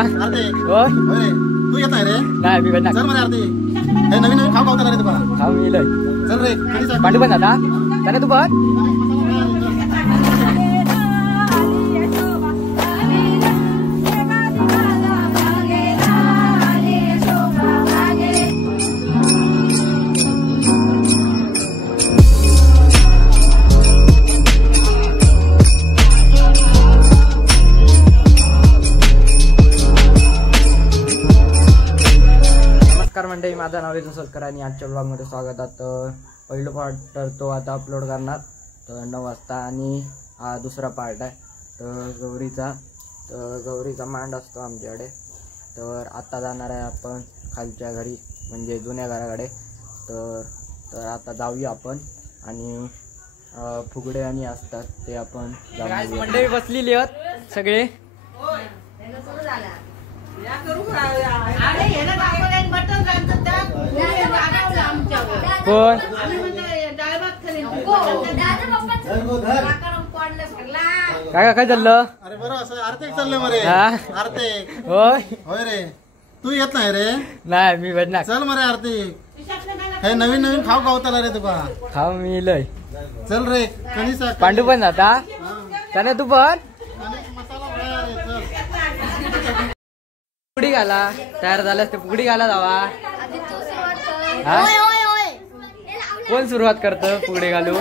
आरती होय तू येत नाही रे? नाही मी चल मरे आरती हे नवीन नवीन खाऊ खावता रे तुका खाऊ येईल चल रे पांडू पण आता त्याने तू पण मंडळी माझं नाव आहे सलकर आणि आजच्या ब्लॉगमध्ये स्वागतात. पहिलं पार्ट तर तो आता अपलोड करणार तर 9 वाजता आणि हा दुसरा पार्ट आहे तर गौरीचा मांड असतो आमच्याकडे. तर आता जाणार आहे आपण खालच्या घरी म्हणजे जुन्या घराकडे. तर आता जाऊया आपण आणि फुगडे आणि असतात ते आपण जाऊ. मंडळी बसलेली आहेत सगळे. कोण काय काय चाललं? अरे बरं आरती चाललं मरे आरती होय होय रे तू येत नाही रे? नाही मी भेटणार चल मरे आरती हे नवीन नवीन खाऊ खावता रे तुका खाऊ मी लय चल रे कणीसा पांडू पण आता त्याने तू पण पुडी घाला तयार झाल्यास ते पुडी घाला जावा. कोण सुरुवात करतं पुढे घालू?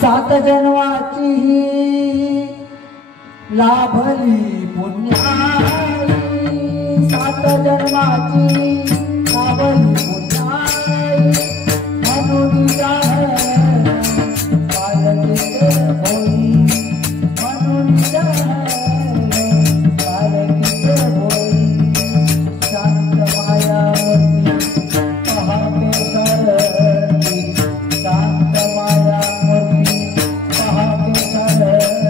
सात जन्माची लाभली पुण्याई, सात जन्माची लाभली पुण्याई, म्हणून जाय पालकीचे होई, म्हणून जाय पालकीचे होई. शांत मायावरती पहाटे सरती, शांत मायावरती पहाटे सरती.